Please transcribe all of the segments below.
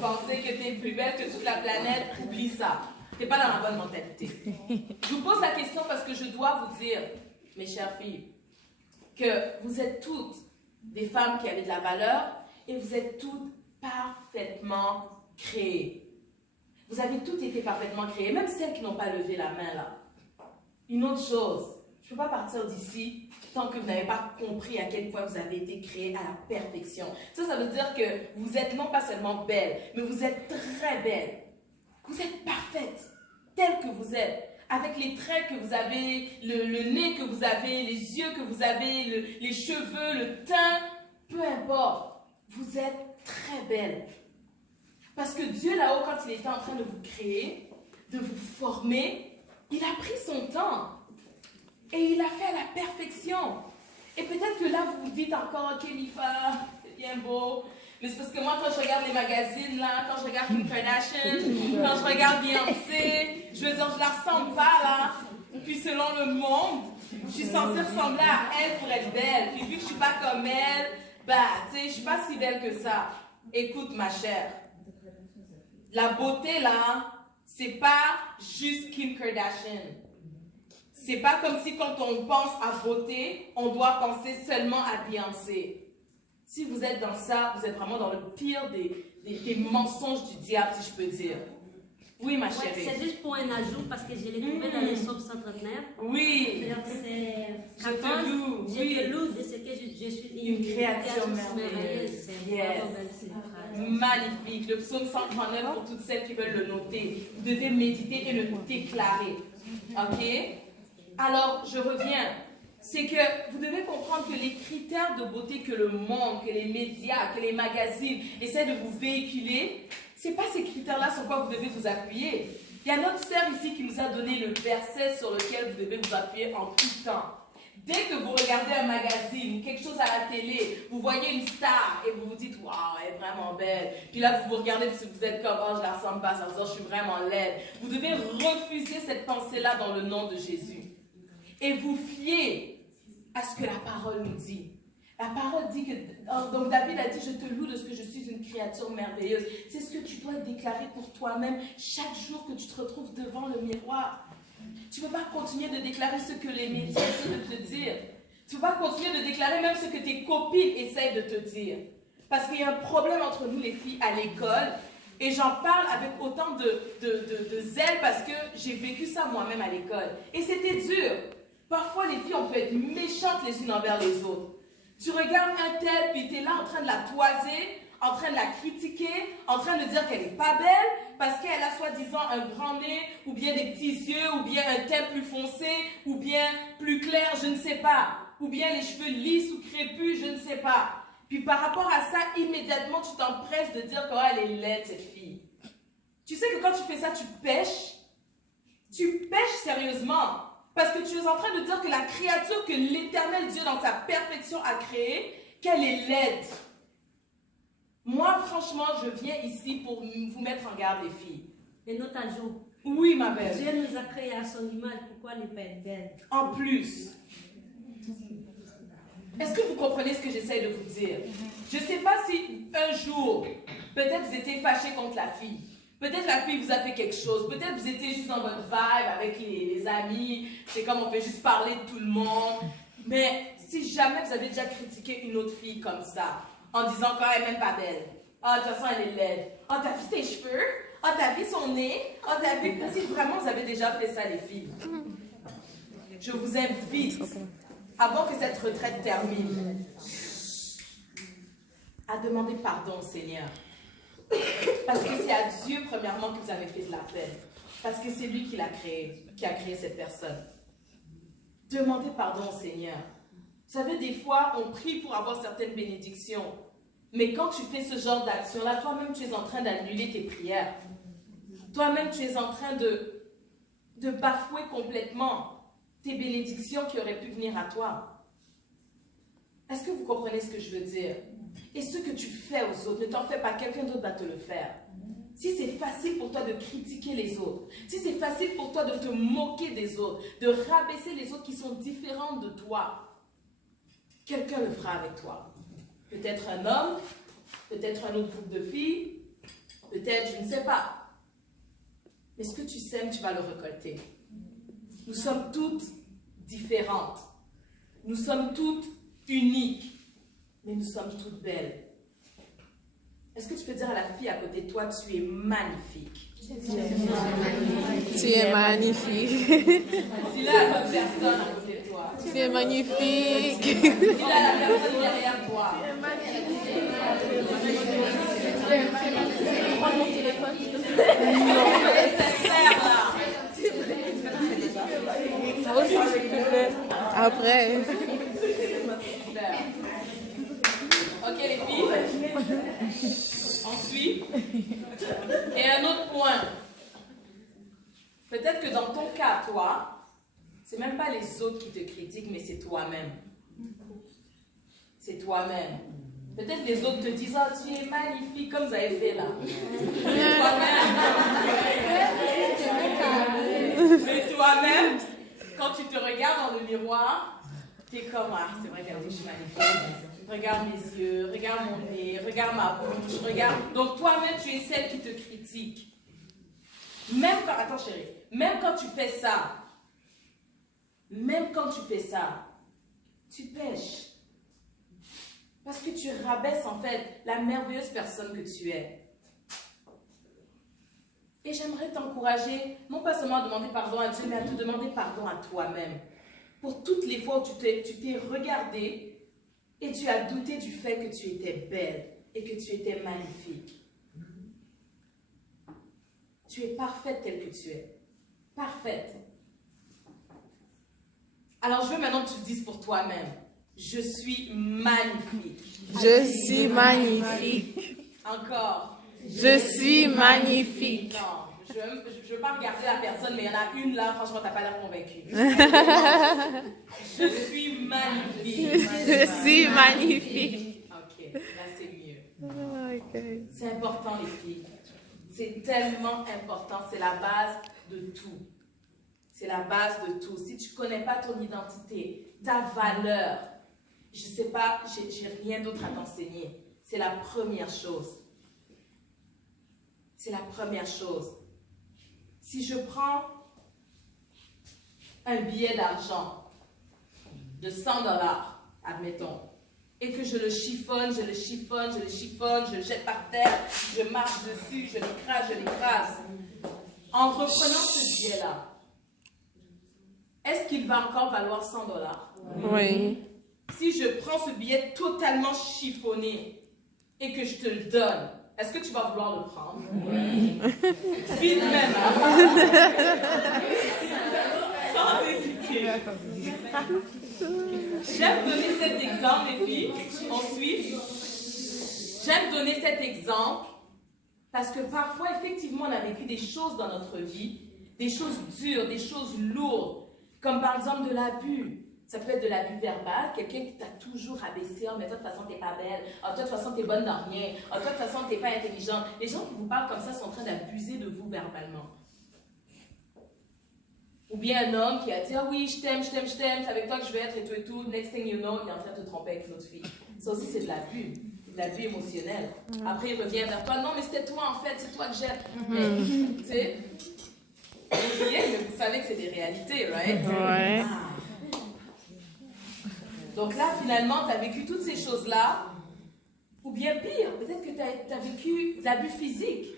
penser que tu es plus belle que toute la planète, oublie ça. Tu n'es pas dans la bonne mentalité. Je vous pose la question parce que je dois vous dire, mes chères filles, que vous êtes toutes des femmes qui avaient de la valeur et vous êtes toutes parfaitement créées. Vous avez toutes été parfaitement créées, même celles qui n'ont pas levé la main là. Une autre chose, je ne peux pas partir d'ici tant que vous n'avez pas compris à quel point vous avez été créées à la perfection. Ça veut dire que vous êtes non pas seulement belle, mais vous êtes très belle. Vous êtes parfaite, telle que vous êtes. Avec les traits que vous avez, le nez que vous avez, les yeux que vous avez, les cheveux, le teint, peu importe. Vous êtes très belle. Parce que Dieu là-haut, quand il était en train de vous créer, de vous former, il a pris son temps. Et il a fait à la perfection. Et peut-être que là, vous vous dites encore, ok, Nifa, c'est bien beau. Mais c'est parce que moi, quand je regarde les magazines, là, quand je regarde Kim Kardashian, quand je regarde Beyoncé, je veux dire, je la ressemble pas, là. Puis selon le monde, je suis censée ressembler à elle pour être belle. Puis vu que je suis pas comme elle, bah, tu sais, je suis pas si belle que ça. Écoute, ma chère, la beauté, là, c'est pas juste Kim Kardashian. C'est pas comme si quand on pense à beauté, on doit penser seulement à Beyoncé. Si vous êtes dans ça, vous êtes vraiment dans le pire des mensonges du diable, si je peux dire. Oui, ma chérie. C'est juste pour un ajout, parce que je l'ai trouvé dans les Psaumes 139. Oui. C'est Je te loue. Je te loue de ce que je suis une créature merveilleuse. Yes. Magnifique. Le psaume 139, pour toutes celles qui veulent le noter. Vous devez méditer et le déclarer. OK? Alors, je reviens. C'est que vous devez comprendre que les critères de beauté que le monde, que les médias, que les magazines essaient de vous véhiculer, c'est pas ces critères-là sur quoi vous devez vous appuyer. Il y a notre sœur ici qui nous a donné le verset sur lequel vous devez vous appuyer en tout temps. Dès que vous regardez un magazine ou quelque chose à la télé, vous voyez une star et vous vous dites « Waouh, elle est vraiment belle ». Puis là, vous vous regardez et vous êtes comme « Oh, je la ressemble pas, ça veut dire je suis vraiment laide ». Vous devez refuser cette pensée-là dans le nom de Jésus. Et vous fiez à ce que la parole nous dit. La parole dit que, donc David a dit, je te loue de ce que je suis une créature merveilleuse. C'est ce que tu dois déclarer pour toi-même chaque jour que tu te retrouves devant le miroir. Tu ne peux pas continuer de déclarer ce que les médias essaient de te dire. Tu ne peux pas continuer de déclarer même ce que tes copines essayent de te dire. Parce qu'il y a un problème entre nous les filles à l'école. Et j'en parle avec autant de zèle parce que j'ai vécu ça moi-même à l'école. Et c'était dur. Parfois, les filles, on peut être méchantes les unes envers les autres. Tu regardes un tel, puis tu es là en train de la toiser, en train de la critiquer, en train de dire qu'elle n'est pas belle, parce qu'elle a soi-disant un grand nez, ou bien des petits yeux, ou bien un teint plus foncé, ou bien plus clair, je ne sais pas. Ou bien les cheveux lisses ou crépus, je ne sais pas. Puis par rapport à ça, immédiatement, tu t'empresses de dire qu'elle est laide, cette fille. Tu sais que quand tu fais ça, tu pèches. Tu pèches sérieusement. Parce que tu es en train de dire que la créature que l'Éternel Dieu dans sa perfection a créée, qu'elle est laide. Moi, franchement, je viens ici pour vous mettre en garde, les filles. Et notre ajout. Oui, ma belle. Dieu nous a créés à son image, pourquoi ne pas être belle? En plus. Est-ce que vous comprenez ce que j'essaie de vous dire? Je ne sais pas si un jour, peut-être vous étiez fâché contre la fille. Peut-être la fille vous a fait quelque chose. Peut-être vous étiez juste dans votre vibe avec les amis. C'est comme on fait juste parler de tout le monde. Mais si jamais vous avez déjà critiqué une autre fille comme ça, en disant qu'elle n'est même pas belle. Ah, de toute façon, elle est laide. Ah, t'as vu ses cheveux? Ah, t'as vu son nez? Ah, t'as vu... Si vraiment vous avez déjà fait ça, les filles, je vous invite, avant que cette retraite termine, à demander pardon au Seigneur. Parce que c'est à Dieu, premièrement, que vous avez fait de la peine. Parce que c'est lui qui l'a créé, qui a créé cette personne. Demandez pardon au Seigneur. Vous savez, des fois, on prie pour avoir certaines bénédictions. Mais quand tu fais ce genre d'action-là, toi-même, tu es en train d'annuler tes prières. Toi-même, tu es en train de bafouer complètement tes bénédictions qui auraient pu venir à toi. Est-ce que vous comprenez ce que je veux dire? Et ce que tu fais aux autres, ne t'en fais pas, quelqu'un d'autre va te le faire. Si c'est facile pour toi de critiquer les autres, si c'est facile pour toi de te moquer des autres, de rabaisser les autres qui sont différentes de toi, quelqu'un le fera avec toi. Peut-être un homme, peut-être un autre groupe de filles, peut-être, je ne sais pas. Mais ce que tu sèmes, tu vas le récolter. Nous sommes toutes différentes. Nous sommes toutes uniques. Mais nous sommes toutes belles. Est-ce que tu peux dire à la fille à côté de toi, tu es magnifique? Tu es magnifique. Dis-le à l'autre personne à côté de toi. Tu es magnifique. Dis-le à la personne derrière toi. Prends mon téléphone. Après. Ok les filles. Ensuite. Et un autre point. Peut-être que dans ton cas, toi, c'est même pas les autres qui te critiquent, mais c'est toi-même. C'est toi-même. Peut-être les autres te disent, oh, tu es magnifique, comme vous avez fait là. Mais toi-même, mais toi-même, quand tu te regardes dans le miroir, tu es comme, ah, c'est vrai qu'elle dit, je suis magnifique. Regarde mes yeux, regarde mon nez, regarde ma bouche, regarde. Donc toi-même, tu es celle qui te critique. Même quand, attends chérie, même quand tu fais ça, tu pèches. Parce que tu rabaisses en fait la merveilleuse personne que tu es. Et j'aimerais t'encourager, non pas seulement à demander pardon à Dieu, mais à te demander pardon à toi-même. Pour toutes les fois où tu t'es regardé et tu as douté du fait que tu étais belle et que tu étais magnifique. Tu es parfaite telle que tu es. Parfaite. Alors je veux maintenant que tu le dises pour toi-même. Je suis magnifique. Je suis magnifique. Encore. Je suis magnifique. Non, je ne veux pas regarder la personne, mais il y en a une là, franchement, tu n'as pas l'air convaincue. Je suis magnifique. Je suis magnifique. Ok, là c'est mieux. Okay. C'est important les filles. C'est tellement important, c'est la base de tout. C'est la base de tout. Si tu ne connais pas ton identité, ta valeur, je ne sais pas, j'ai rien d'autre à t'enseigner. C'est la première chose. C'est la première chose. Si je prends un billet d'argent de 100 $, admettons, et que je le chiffonne, je le jette par terre, je marche dessus, je l'écrase. En reprenant ce billet-là, est-ce qu'il va encore valoir 100 $? Oui. Si je prends ce billet totalement chiffonné et que je te le donne, est-ce que tu vas vouloir le prendre? Oui. Vite même, hein? Sans hésiter. J'aime donner cet exemple, les filles. Ensuite, j'aime donner cet exemple parce que parfois, effectivement, on a vécu des choses dans notre vie, des choses dures, des choses lourdes, comme par exemple de l'abus. Ça peut être de l'abus verbal, quelqu'un qui t'a toujours abaissé, oh mais toi de toute façon t'es pas belle, oh toi de toute façon t'es bonne dans rien, oh toi de toute façon t'es pas intelligente. Les gens qui vous parlent comme ça sont en train d'abuser de vous verbalement. Ou bien un homme qui a dit, ah oui je t'aime, c'est avec toi que je vais être et tout, next thing you know, il est en train de te tromper avec une autre fille. Ça aussi c'est de l'abus, de l'abus émotionnel. Après il revient vers toi, non mais c'était toi en fait, c'est toi que j'aime. Mais, tu sais, vous riez, mais vous savez que c'est des réalités, right? Ouais. Donc là, finalement, tu as vécu toutes ces choses-là, ou bien pire, peut-être que tu as vécu de l'abus physique.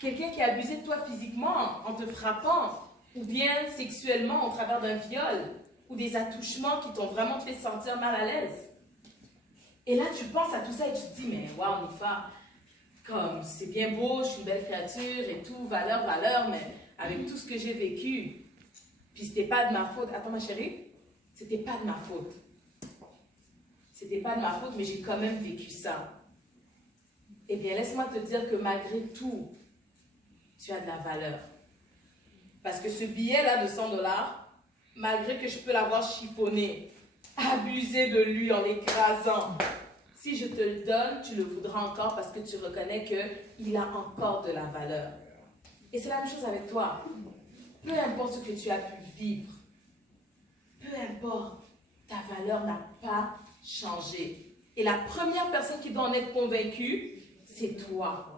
Quelqu'un qui a abusé de toi physiquement en te frappant, ou bien sexuellement au travers d'un viol, ou des attouchements qui t'ont vraiment fait sentir mal à l'aise. Et là, tu penses à tout ça et tu te dis, mais waouh, Nifa, comme c'est bien beau, je suis une belle créature et tout, valeur, mais avec tout ce que j'ai vécu, puis c'était pas de ma faute. Attends, ma chérie, c'était pas de ma faute. C'était pas de ma faute, mais j'ai quand même vécu ça. Eh bien, laisse-moi te dire que malgré tout, tu as de la valeur. Parce que ce billet-là de 100 $, malgré que je peux l'avoir chiffonné, abusé de lui en l'écrasant, si je te le donne, tu le voudras encore parce que tu reconnais qu'il a encore de la valeur. Et c'est la même chose avec toi. Peu importe ce que tu as pu vivre, peu importe, ta valeur n'a pas changé. Et la première personne qui doit en être convaincue, c'est toi.